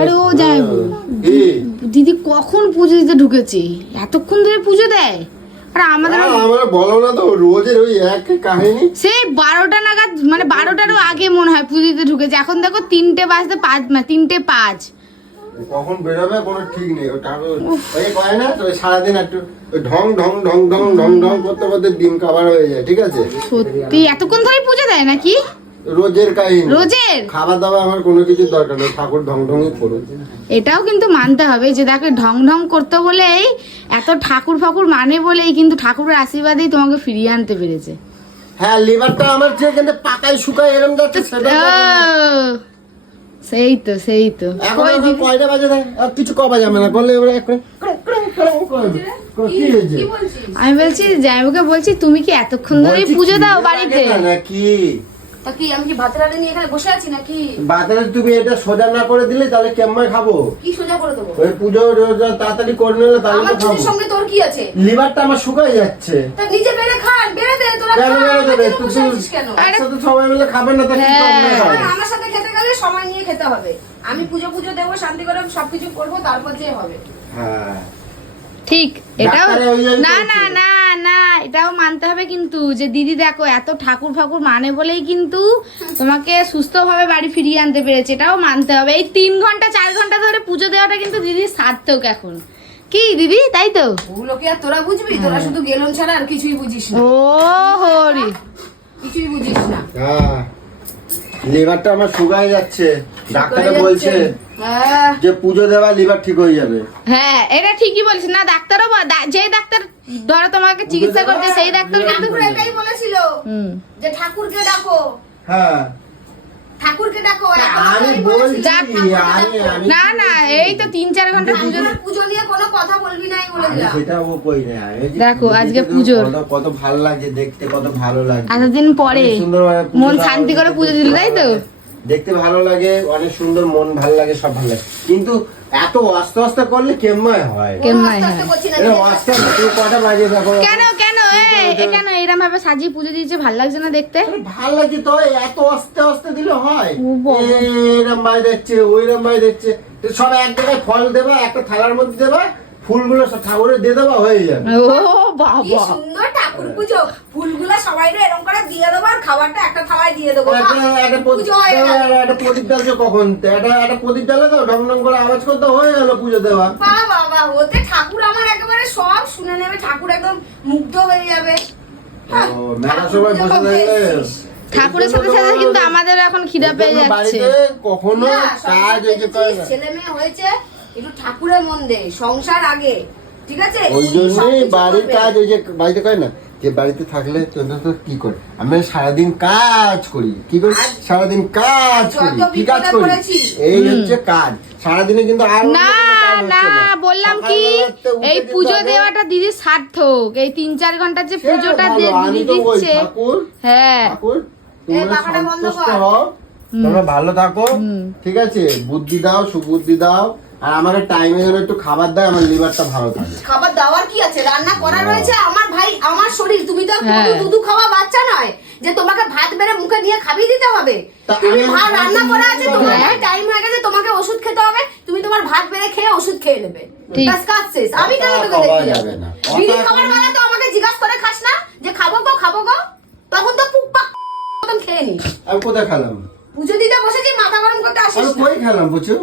আরে ও যাই দিদি কখন পুজো দিতে ঢুকেছে, এতক্ষণ ধরে পুজো দেয়। আর আমাদের বলো না তো রোজের ওই এক কাহিনী। সেই 12টা নাগাদ, মানে 12টারও আগে মনে হয় পুজো দিতে ঢুকেছে। এখন দেখো 3টে বাজতে 5, 3টে 5। কখন বেরোবে কোনো ঠিক নেই। ওই কয় না তো সারাদিন একটু ঢং ঢং ঢং ঢং ঢং ঢং করতে করতে দিন কভার হয়ে যায়। ঠিক আছে, সত্যি এতক্ষণ ধরে পুজো দেয় নাকি? রোজের কাহিনী, রোজের খাবার দাবার আমার কোনো কিছু দরকার নেই, ঠাকুর ঢং ঢংই করুন। এটাও কিন্তু মানতে হবে যে দেখো ঢং ঢং করতে বলেই, এত ঠাকুর ফাকুর মানে বলেই কিন্তু ঠাকুরের আশীর্বাদেই তোমাকে ফিরিয়ে আনতে পেরেছে। হ্যাঁ, লিভারটা আমার যে কিন্তু পাকায় শুকায় এরকম যাচ্ছে সেটা। সেই তো এখন কয়টা বাজে আর কিছু কবা যাবে না বললে এবারে আমি বলছি জামাইবাবুকে বলছি তুমি কি এতক্ষণ ধরে পুজো দাও বাড়িতে নাকি? কি আমি কি ভাতের আড়ে নিয়ে এখানে বসে আছি নাকি? বাজারে তুমি এটা সোজা না করে দিলে তাহলে কেমন খাবো? কি সোজা করে দেবো? ওই পুজো তাড়াতাড়ি করে নিলে তাহলে আমার খাবো। পুজোর সঙ্গে তোর কি আছে? লিভারটা আমার শুকায় যাচ্ছে। তা নিজে বেড়ে খান, বেড়ে দে তোরা। কেন বেড়ে দেবে? বসে আছিস কেন? একসাথে সবাই মিলে খাবেন না তাহলে কি করবে? আমার সাথে খেতে গেলে সময় নিয়ে খেতে হবে। আমি পুজো দেবো, শান্তি করে সবকিছু করবো, তারপর যে হবে। হ্যাঁ ঠিক, এটাও ডাক্তারে ওই না না না না এটাও মানতে হবে কিন্তু যে দিদি দেখো এত ঠাকুর ফাকুর মানে বলেই কিন্তু তোমাকে সুস্থভাবে বাড়ি ফিরিয়ে আনতে পেরেছে, এটাও মানতে হবে। এই 3 ঘন্টা 4 ঘন্টা ধরে পুজো দেওয়াটা কিন্তু দিদির সার্থক এখন, কি দিদি তাই তো? ওগুলো কি আর তোরা বুঝবি? তোরা শুধু গেলন ছাড়া আর কিছুই বুঝিস না। ও হরি, কিছুই বুঝিস না। হ্যাঁ, লিভারটা আমার শুকায় যাচ্ছে। ডাক্তারে বলছে হ্যাঁ যে পুজো দেওয়া লিভার ঠিক হয়ে যাবে। হ্যাঁ এটা ঠিকই বলছে না ডাক্তারও, যে ডাক্তার ধরো তোমাকে চিকিৎসা করছে সেই ডাক্তার কিন্তু এটাই বলেছিল যে ঠাকুরকে ডাকো। হ্যাঁ ঠাকুরকে ডাকো। আমি বলছি না না এই তো 3-4 ঘন্টা পুজো নিয়ে কোনো কথা বলবি না বলে দিলাম। সেটা ও কই না। দেখো আজকে পুজোর কত ভালো লাগছে দেখতে, কত ভালো লাগছে। এতদিন পরে মন শান্তি করে পুজো দিল তাই তো? দেখতে ভালো লাগে, অনেক সুন্দর, মন ভালো লাগে, সব ভালো লাগে। কিন্তু এত আস্তে আস্তে করলে কেমন হয়? কটা বাজে দেখো। কেন কেন কেন এরকম ভাবে সাজিয়ে পুজো দিয়েছে, ভালো লাগছে না দেখতে? ভালো লাগছে তো, এত আস্তে আস্তে দিলে হয়? এরম ভাই দেখছে, ওইরম ভাই দেখছে, সব এক জায়গায় ফল দেবা, একটা থালার মধ্যে দেবা, ফুলগুলো সব ঠাকুরের দিয়ে দেবা, হয়ে যাবে। ও বাবা কি সুন্দর ঠাকুর পুজো। ফুলগুলো সবাই এরকম করে দিয়ে দেবো, আর খাবারটা একটা থালায় দিয়ে দেবো। একটা প্রদীপ জ্বালছে কখন? একটা প্রদীপ জ্বালে দাও, ঢং ঢং করে আওয়াজ করতে হয়ে গেল পুজো দেওয়া। বাবা ওতে ঠাকুর আমার একেবারে সব শুনে নেবে, ঠাকুর একদম মুগ্ধ হয়ে যাবে। মেলার সময় বসে থাকলে ঠাকুরের সাথে সাথে কিন্তু আমাদের এখন খিদা পেয়ে যাচ্ছে। কখনো কাজ ছেলে মেয়ে হয়েছে, একটু ঠাকুরের মন দে, সংসার আগে, ঠিক আছে? ওই জন্যই বাড়ির কাজ, ওই যে বাড়িতে কয় না যে বাড়িতে থাকলে তো কি করে, আমি সারাদিন কাজ করি। কি করি? সারাদিন কাজ করি। কি কাজ করি? এই হচ্ছে কাজ। সারাদিনে কিন্তু আর না না বললাম কি এই পুজো দেওয়াটা দিদির সার্থক। এই 3-4 ঘন্টার যে পুজোটা দিদি দিচ্ছে, হ্যাঁ তোমরা ভালো থাকো, ঠিক আছে? বুদ্ধি দাও, সুবুদ্ধি দাও, আর আমাকে টাইমে যেন একটু খাবার দাও, আমার লিভারটা ভালো থাকে। খাবার দাওয়ার কি আছে? রান্না করা রয়েছে। আমার ভাই, আমার শরীর, তুমি তো দুধু খাওয়া বাচ্চা নয় যে তোমাকে ভাত বেড়ে মুখে নিয়ে খাবিয়ে দিতে হবে। তুমি ভাত রান্না করা আছে, তোমার টাইম হয়ে গেছে, তোমাকে ওষুধ খেতে হবে, তুমি তোমার ভাত বেড়ে খেয়ে ওষুধ খেয়ে নেবে, ব্যাস কাজ শেষ। আমি কেন তোকে দেখতে যাবে না? বিড়ি খাবার বেলা তো আমাকে জিজ্ঞাসা করে খাস না যে খাবো গো, তখন তো পুপ্পা মতন খেয়ে নিস। আমি কোথায় খেলাম? পুজো দিতে বসেছি, মাথা গরম করতে আসিস আমি কই খেলাম বুঝছো?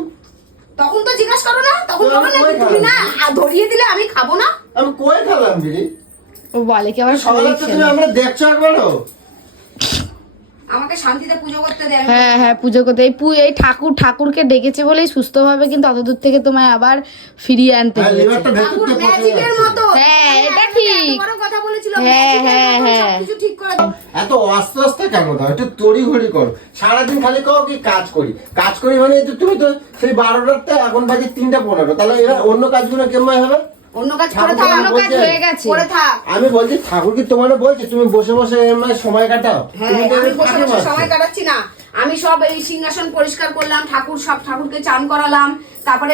তখন তো জিজ্ঞাসা করো না, তখন বলো না তুমি না ধরিয়ে দিলে আমি খাবো না। আমি কই খেলাম বিড়ি? ও বলে কি আবার সকালে তুমি আমরা দেখছো একবারও? আমাকে শান্তিতে পুজো করতে দে। হ্যাঁ হ্যাঁ পুজো করতে এই ঠাকুরকে ডেকেছে বলেই সুস্থভাবে কিন্তু অত দূর থেকে তোমায় আবার ফিরিয়ে আনতে পেরেছে। ঠাকুর ম্যাজিকের মতো। হ্যাঁ এটা ঠিক। বড় কথা বলেছিল, হ্যাঁ হ্যাঁ হ্যাঁ কিছু ঠিক করে দাও। এত আস্তে আস্তে কেন দাও? একটু তড়িঘড়ি করো। সারাদিন খালি কও কি কাজ করি মানে তুমি তো সেই 12টাতে এখন বাজে 3:15, তাহলে এবার অন্য কাজগুলো কেমন হবে? অন্য কাজ করে থাক, অন্য কাজ হয়ে গেছে করে থাক। আমি বলছি ঠাকুর কি তোমার বলছে তুমি বসে বসে সময় কাটাও? আমি বসে বসে সময় কাটাচ্ছি না। আমি সব এই সিংহাসন পরিষ্কার করলাম, ঠাকুরকে চান করালাম, তারপরে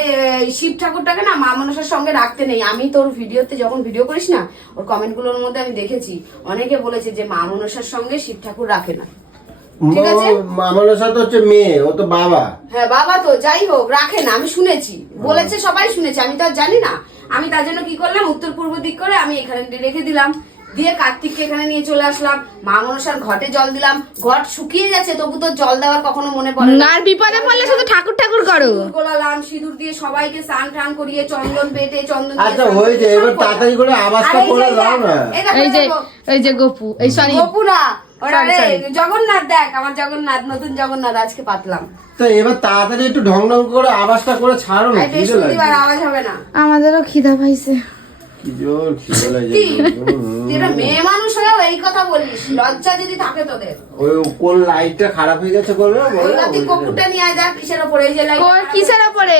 শিব ঠাকুরটাকে না মা মনসার সঙ্গে রাখতে নেই। আমি তোর ভিডিওতে যখন ভিডিও করিস না, ওর কমেন্ট গুলোর মধ্যে আমি দেখেছি অনেকে বলেছে যে মা মনসার সঙ্গে শিব ঠাকুর রাখে না। ঠিক আছে? আমার সাথে হচ্ছে মেয়ে, ও তো বাবা। হ্যাঁ বাবা তো যাই হোক রাখে না, আমি শুনেছি, বলেছে সবাই শুনেছে, আমি তো আর জানি না। আমি তার জন্য কি করলাম, উত্তর পূর্ব দিক করে আমি এখানে রেখে দিলাম, দিয়ে কার্তিককে এখানে নিয়ে চলে আসলাম। মা মনসার ঘটে জল দিলাম, ঘট শুকিয়ে যাচ্ছে তবু তো জল দেওয়ার কখনো মনে পড়ে না। আর বিপদে পড়লে শুধু ঠাকুর ঠাকুর করো। সিঁদুর গোলালাম, সিঁদুর দিয়ে সবাইকে স্নান টান করিয়ে চন্দন বেটে চন্দন দিয়ে আচ্ছা স্নান হয়েছে, করিয়ে এবার সব তাড়াতাড়ি করে আওয়াজটা আর এই করে যে- দাও না। এই দেখো, এই যে দেখো। এই যে গপু, এই সরি গপু না, ওরা Sorry, রে, sorry. জগন্নাথ দেখ, আমার জগন্নাথ, নতুন জগন্নাথ আজকে পাতলাম। তো এবার তাড়াতাড়ি একটু ঢং ঢং করে আওয়াজটা করে ছাড়ো না, এই খিদে বৃহস্পতিবার লাগছে। আওয়াজ হবে না। আমাদেরও খিদা পাইছে। কি জোর খিদে লাগছে। তুই একটা মেয়ে মানুষ হয়েও এই কথা বলিস, লজ্জা যদি থাকে তোদের। ওই কোন লাইটটা খারাপ হয়ে গেছে বলবে না, ওই রাতে কপুরটা নিয়ে আয়, দেখ কিসের ওপরে, এই যে লাইট, কিসের ওপরে?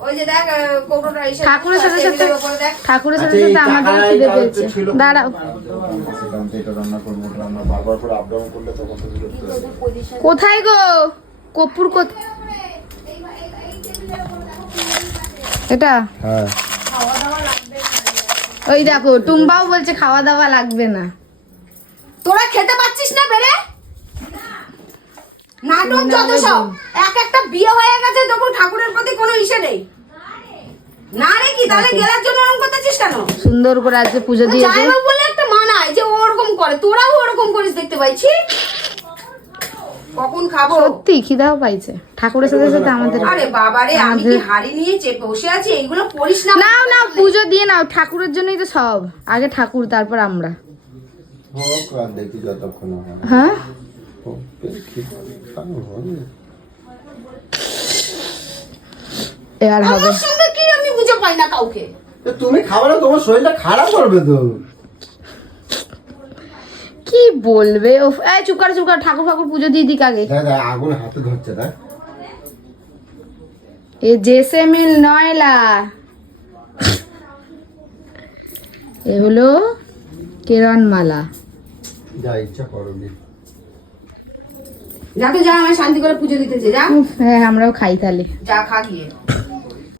ওই যে দেখ কৌটোটা এসে ঠাকুরের সাথে সাথে টেবিলের ওপরে দেখ। ঠাকুরের সাথে আচ্ছা, এই সাথে আমাদের টাকাটা খিদে এই পেয়েছে। আরেকটা ছিল। দাঁড়াও, এটা রান্না করবো, ওটা রান্না বারবার করে আপ ডাউন করলে তখন তো বিরক্ত লাগে। কোথায় গো কপুর? এটা হ্যাঁ ওই দেখো টুম্বাও বলছে খাওয়া দাওয়া লাগবে না। তোরা খেতে পাচ্ছিস না বেরে? নাটক যত সব, এক একটা বিয়ে হয়ে গেছে তবু ঠাকুরের প্রতি কোনো ইসে নেই। না রে কি তাহলে গেলার জন্য এরকম করতেছিস কেন? সুন্দর করে আজকে পুজো দিয়েছে। জামাইবাবু বলে একটা মানায় যে ও ওরকম করে, তোরাও ওরকম করিস দেখতে পাইছি। কখন খাবো? সত্যি খিদাও পাইছে। ঠাকুরের সাথে সাথে আমাদের। আরে বাবারে, আমি কি হাড়ি নিয়ে চেপে বসে আছি? এইগুলো করিস না। নাও নাও পুজো দিয়ে নাও, ঠাকুরের জন্যই তো সব। আগে ঠাকুর তারপর আমরা। হোক আর দেখি যতক্ষণ হয়। হ্যাঁ হোক, দেখি, খাওয়া হবে। এবার হবে। আমার সঙ্গে কি আমি বুঝে পাই না কাউকে। তো তুমি খাবে না, তোমার শরীরটা খারাপ করবে তো। কি বলবে? এই চুপ কর চুপ কর, ঠাকুর ফাকুর পুজো দিয়ে দিক আগে। দাদা আগুন হাতে ধরছে, দেখ এ জেসে মিল নয়লা, এ হলো কেরণমালা। যা ইচ্ছা করো নি। যা তো যা, আমার শান্তি করে পুজো দিতেছে, যা হ্যাঁ আমরাও খাই তাহলে। যা খা গিয়ে।